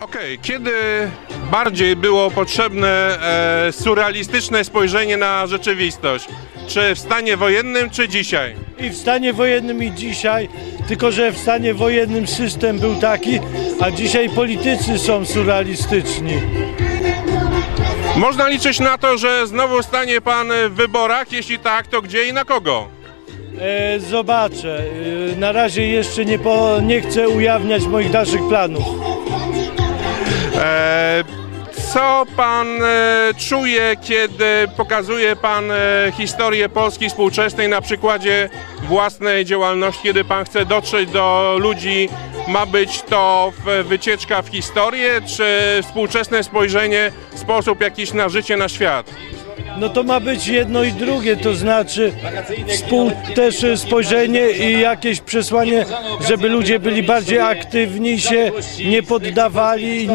Okej, kiedy bardziej było potrzebne e, surrealistyczne spojrzenie na rzeczywistość? Czy w stanie wojennym, czy dzisiaj? I w stanie wojennym i dzisiaj, tylko że w stanie wojennym system był taki, a dzisiaj politycy są surrealistyczni. Można liczyć na to, że znowu stanie pan w wyborach? Jeśli tak, to gdzie i na kogo? E, zobaczę. E, na razie jeszcze nie, po, nie chcę ujawniać moich dalszych planów. E, co pan e, czuje, kiedy pokazuje pan e, historię Polski współczesnej na przykładzie własnej działalności, kiedy pan chce dotrzeć do ludzi? Ma być to wycieczka w historię, czy współczesne spojrzenie, sposób jakiś na życie, na świat? No to ma być jedno i drugie, to znaczy współ, też spojrzenie i jakieś przesłanie, żeby ludzie byli bardziej aktywni, się nie poddawali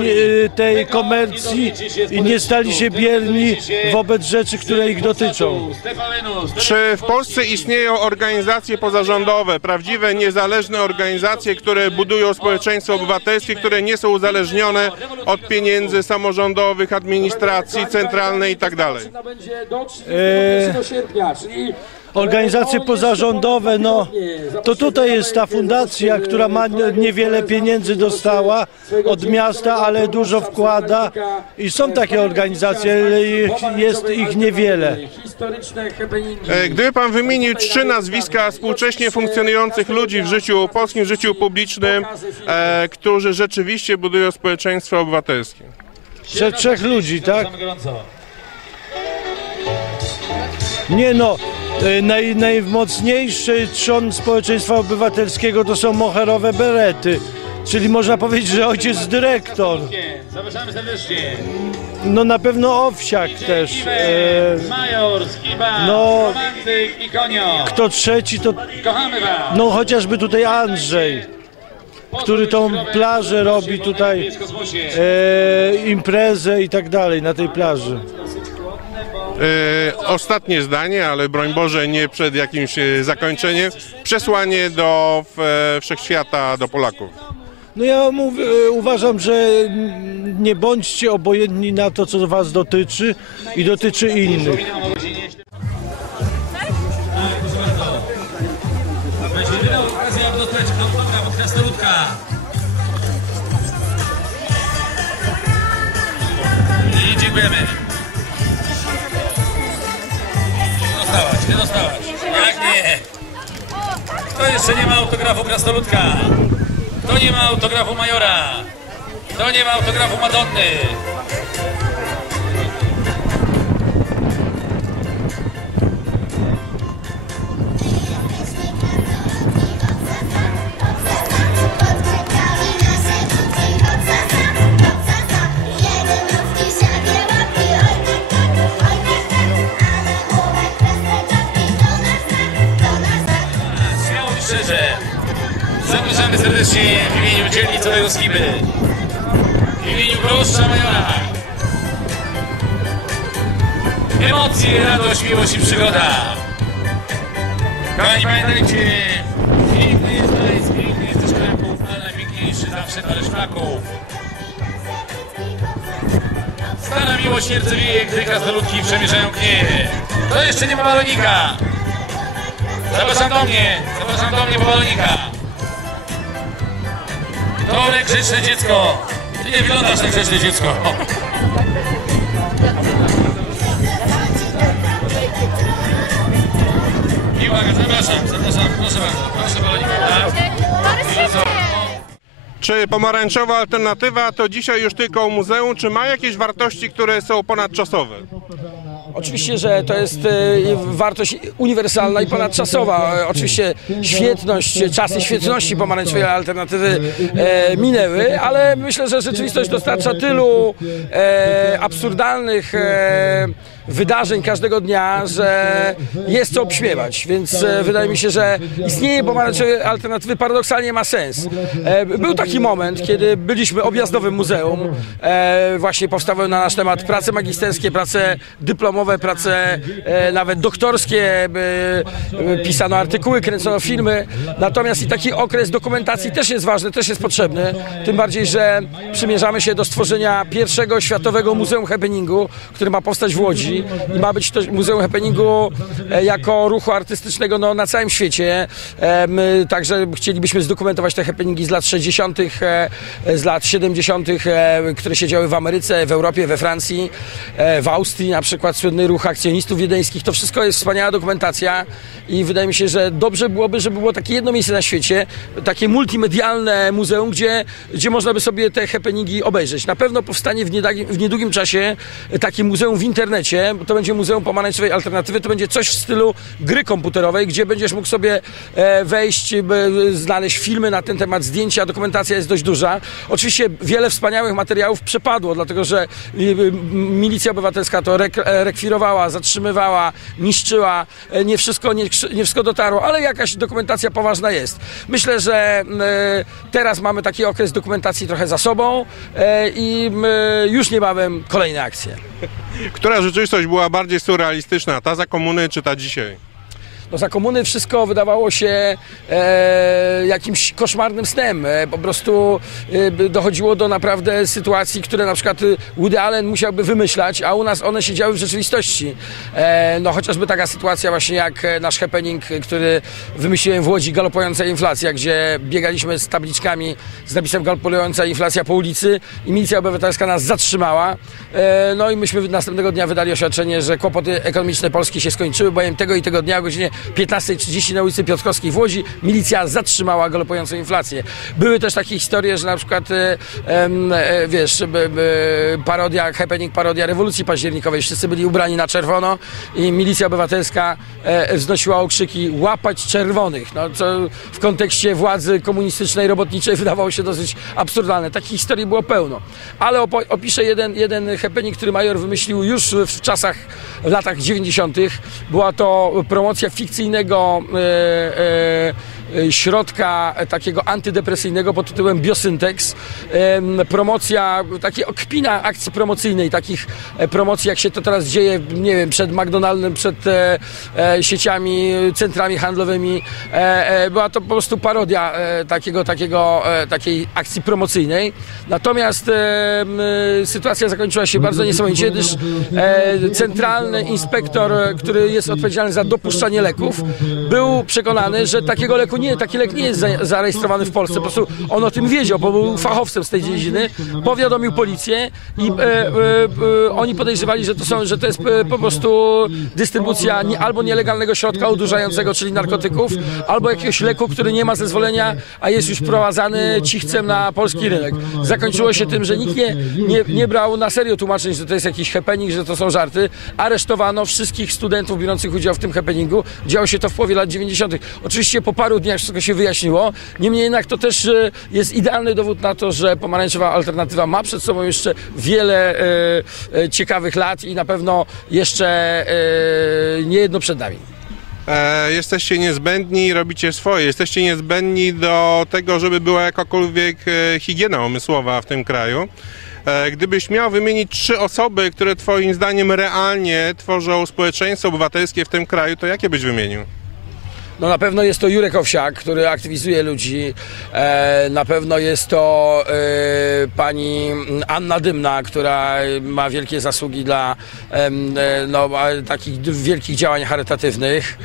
e, tej komercji i nie stali się bierni wobec rzeczy, które ich dotyczą. Czy w Polsce istnieją organizacje pozarządowe, prawdziwe, niezależne organizacje, które budują społeczeństwo obywatelskie, które nie są uzależnione od pieniędzy samorządowych, administracji centralnej tak itd.? Do 30 Eee, sierpnia, czyli Organizacje pozarządowe, no to tutaj jest ta fundacja, która ma niewiele pieniędzy dostała od miasta, ale dużo wkłada i są takie organizacje, jest ich niewiele. E, Gdyby pan wymienił trzy nazwiska współcześnie funkcjonujących ludzi w życiu, polskim życiu publicznym, e, którzy rzeczywiście budują społeczeństwo obywatelskie. Trze, trzech ludzi, tak? Nie no, e, naj, najmocniejszy trzon społeczeństwa obywatelskiego to są moherowe berety. Czyli można powiedzieć, że ojciec dyrektor. Zapraszamy serdecznie. No na pewno Owsiak też. E, Major, Skiba, no- Romantyk i Konio. kto trzeci to Kochamy was. no chociażby tutaj Andrzej, który tą plażę robi tutaj, e, imprezę i tak dalej na tej plaży. E, Ostatnie zdanie, ale broń Boże nie przed jakimś e, zakończeniem. Przesłanie do e, wszechświata, do Polaków. No ja mówię, uważam, że nie bądźcie obojętni na to, co was dotyczy i dotyczy innych. Wydał dostałaś, nie dostałaś. Jak nie? Kto jeszcze nie ma autografu Krasnoludka? Kto nie ma autografu Majora? Kto nie ma autografu Madonny? Zapraszamy serdecznie w imieniu dzielnicowego Skiby. W imieniu proszcza Majora. Emocje, radość, miłość i przygoda. Kochani, pamiętajcie, piękny jest Gdańsk, piękny jest też Kraków, ale najpiękniejszy zawsze talerz flaków. Stara miłość serce wieje, gdy krasnoludki przemierzają knieje. To jeszcze nie ma balonika. Zapraszam do mnie, zapraszam do mnie po balonika. Dobre, grzeczne dziecko. Ty nie wyglądasz na grzeczne dziecko. Miłaga, zapraszam, zapraszam, proszę bardzo, proszę. Tak? Czy pomarańczowa alternatywa to dzisiaj już tylko muzeum, czy ma jakieś wartości, które są ponadczasowe? Oczywiście, że to jest e, wartość uniwersalna i ponadczasowa. Oczywiście świetność, czasy świetności pomarańczowej alternatywy e, minęły, ale myślę, że rzeczywistość dostarcza tylu e, absurdalnych wydarzeń każdego dnia, że jest co obśmiewać. Więc wydaje mi się, że istnienie pomarańczowej alternatywy paradoksalnie ma sens. Był taki taki moment, kiedy byliśmy objazdowym muzeum. E, właśnie powstały na nasz temat prace magisterskie, prace dyplomowe, prace e, nawet doktorskie. E, pisano artykuły, kręcono filmy. Natomiast i taki okres dokumentacji też jest ważny, też jest potrzebny. Tym bardziej, że przymierzamy się do stworzenia pierwszego światowego muzeum happeningu, który ma powstać w Łodzi i ma być to muzeum happeningu e, jako ruchu artystycznego no, na całym świecie. E, My także chcielibyśmy zdokumentować te happeningi z lat 60., e, z lat 70., e, które się działy w Ameryce, w Europie, we Francji, e, w Austrii, na przykład słynny ruch akcjonistów wiedeńskich. To wszystko jest wspaniała dokumentacja i wydaje mi się, że dobrze byłoby, żeby było takie jedno miejsce na świecie, takie multimedialne muzeum, gdzie, gdzie można by sobie te happeningi obejrzeć. Na pewno powstanie w niedługim, w niedługim czasie takie muzeum w internecie, to będzie Muzeum Pomarańczowej Alternatywy, to będzie coś w stylu gry komputerowej, gdzie będziesz mógł sobie e, wejść, znaleźć filmy na ten temat, zdjęcia, jest dość duża. Oczywiście wiele wspaniałych materiałów przepadło, dlatego że y, y, milicja obywatelska to rek, e, rekwirowała, zatrzymywała, niszczyła, e, nie wszystko, nie, nie wszystko dotarło, ale jakaś dokumentacja poważna jest. Myślę, że e, teraz mamy taki okres dokumentacji trochę za sobą i już niebawem kolejne akcje. Która rzeczywistość była bardziej surrealistyczna, ta za komuny czy ta dzisiaj? No za komuny wszystko wydawało się e, jakimś koszmarnym snem. E, po prostu e, dochodziło do naprawdę sytuacji, które na przykład y, Woody Allen musiałby wymyślać, a u nas one się działy w rzeczywistości. E, no chociażby taka sytuacja właśnie jak e, nasz happening, e, który wymyśliłem w Łodzi, galopująca inflacja, gdzie biegaliśmy z tabliczkami z napisem galopująca inflacja po ulicy i milicja obywatelska nas zatrzymała. E, no i myśmy następnego dnia wydali oświadczenie, że kłopoty ekonomiczne Polski się skończyły, bowiem tego i tego dnia o godzinie 15.30 na ulicy Piotrkowskiej w Łodzi milicja zatrzymała galopującą inflację. Były też takie historie, że na przykład e, e, wiesz, b, parodia, happening, parodia rewolucji październikowej, wszyscy byli ubrani na czerwono i milicja obywatelska e, wznosiła okrzyki łapać czerwonych, no, co w kontekście władzy komunistycznej, robotniczej wydawało się dosyć absurdalne. Takich historii było pełno. Ale opiszę jeden, jeden happening, który major wymyślił już w czasach, w latach 90. Była to promocja fikcyjnego e, e, środka takiego antydepresyjnego pod tytułem Biosyntex. Promocja, takie kpina akcji promocyjnej, takich e, promocji jak się to teraz dzieje, nie wiem, przed McDonaldem, przed e, e, sieciami, centrami handlowymi. E, e, była to po prostu parodia e, takiego, takiego, e, takiej akcji promocyjnej. Natomiast e, sytuacja zakończyła się bardzo niesamowicie, gdyż e, centralny inspektor, e, który jest odpowiedzialny za dopuszczanie leków, był przekonany, że takiego leku nie, taki lek nie jest za, zarejestrowany w Polsce. Po prostu on o tym wiedział, bo był fachowcem z tej dziedziny, powiadomił policję i e, e, e, oni podejrzewali, że to, są, że to jest e, po prostu dystrybucja nie, albo nielegalnego środka odurzającego, czyli narkotyków, albo jakiegoś leku, który nie ma zezwolenia, a jest już wprowadzany cichcem na polski rynek. Zakończyło się tym, że nikt nie, nie, nie brał na serio tłumaczeń, że to jest jakiś happening, że to są żarty. Aresztowano wszystkich studentów biorących udział w tym happeningu. Działo się to w połowie lat 90. Oczywiście po paru dniach wszystko się wyjaśniło. Niemniej jednak to też e, jest idealny dowód na to, że pomarańczowa alternatywa ma przed sobą jeszcze wiele e, e, ciekawych lat i na pewno jeszcze nie jedno przed nami. E, jesteście niezbędni, robicie swoje. Jesteście niezbędni do tego, żeby była jakakolwiek higiena umysłowa w tym kraju. E, gdybyś miał wymienić trzy osoby, które twoim zdaniem realnie tworzą społeczeństwo obywatelskie w tym kraju, to jakie byś wymienił? No na pewno jest to Jurek Owsiak, który aktywizuje ludzi. E, na pewno jest to e, pani Anna Dymna, która ma wielkie zasługi dla e, no, takich wielkich działań charytatywnych.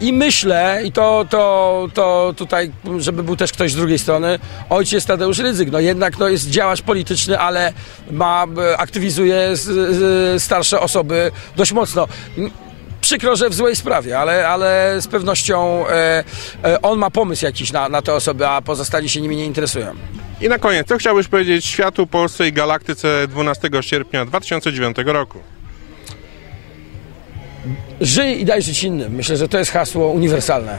I myślę, i to, to, to tutaj, żeby był też ktoś z drugiej strony, ojciec Tadeusz Rydzyk, no jednak no, jest działacz polityczny, ale ma, aktywizuje starsze osoby dość mocno. Przykro, że w złej sprawie, ale, ale z pewnością e, e, on ma pomysł jakiś na, na te osoby, a pozostali się nimi nie interesują. I na koniec, co chciałbyś powiedzieć światu, Polsce i galaktyce 12 sierpnia 2009 roku? Żyj i daj żyć innym. Myślę, że to jest hasło uniwersalne.